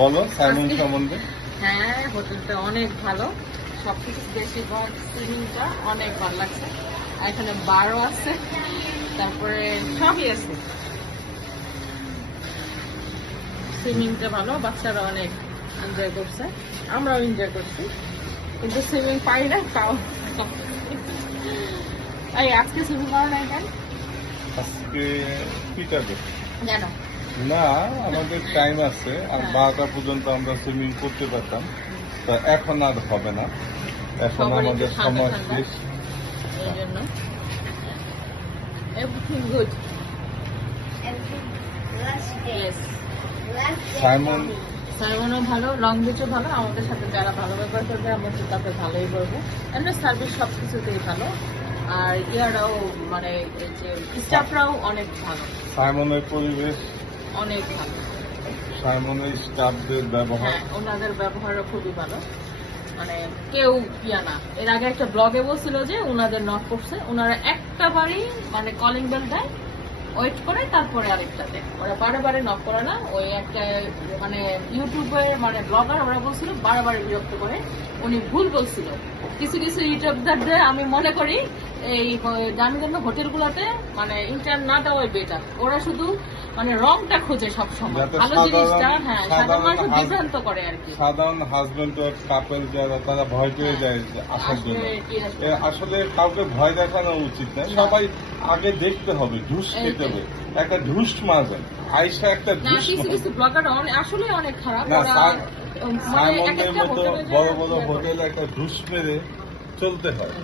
বলো সাইমন সম্বন্ধে। হ্যাঁ, হোটেলটা অনেক ভালো, সবকিছু বেশিরভাগ সুইমিংটা অনেক ভালো লাগছে। আর এখানে বারও আছে, তারপরে সবই আছে। সুইমিংটা ভালো, বাচ্চারা অনেক এনজয় করছে, আমরাও এনজয় করছি, কিন্তু সুইমিং পারি না তাও। এই আজকে সুইমিং করো নাই কেন? আজকে পিটাবে জানো না, আমাদের টাইম আছে আর হ্যাঁ। 12টা পর্যন্ত আমরা সুইমিং করতে পারতাম, তো এখন আর হবে না, এখন সবারই একটু আমাদের ঠান্ডা সময় ঠান্ডা। শেষ। এই জন্য এভরিথিং গুড। সাইমন সাইমনও ভালো, লং বিচও ভালো, আমাদের সাথে যারা ভালো ব্যবহার করবে আমরা তো তাতে ভালোই বলবো। এমনি সার্ভিস সব কিছুতেই ভালো, আর ইয়ারাও মানে এই যে স্টাফরাও অনেক ভালো, সাইমনের পরিবেশ, অনেক ভালো। সাইমনের স্টাফদের ব্যবহার, হ্যাঁ, ওনাদের ব্যবহারও খুবই ভালো, মানে কেউ ইয়া না। এর আগে একটা ব্লগে বলছিল যে ওনাদের নক করছে, ওনারা একটা বারই মানে কলিং বেল দেয়, ওয়েট করে তারপরে আরেকটা দেয়, ওরা বারে বারে নক করে না। ওই একটা মানে ইউটিউবের মানে ব্লগার ওরা বলছিল বারে বারে বিরক্ত করে, উনি ভুল বলছিল। কিছু কিছু ইউটিউবারদের আমি মনে করি এই দামি দামি হোটেলগুলোতে মানে ইন্টার না দেওয়াই বেটার, ওরা শুধু মানে রংটা খোঁজে সবসময়, যাতে ভালো জিনিসটা হ্যাঁ সাধারণ মানুষ বিভ্রান্ত করে আর কি। সাধারণ হাজবেন্ড ও কাপল যারা তারা ভয় পেয়ে যায় যে আসার জন্য। আসলে কাউকে ভয় দেখানো উচিত না, সবাই আগে দেখতে হবে, ঢুস খেতে হবে, একটা ঢুস মারবেন। আয়সা একটা না, ঢুস কিছু কিছু ব্লগার আসলে অনেক খারাপ, না, ওরা মানে এক সাইমনের একটা মতো হোটেলে বড় বড় হোটেলে একটা ঢুস মেরে চলতে হয়।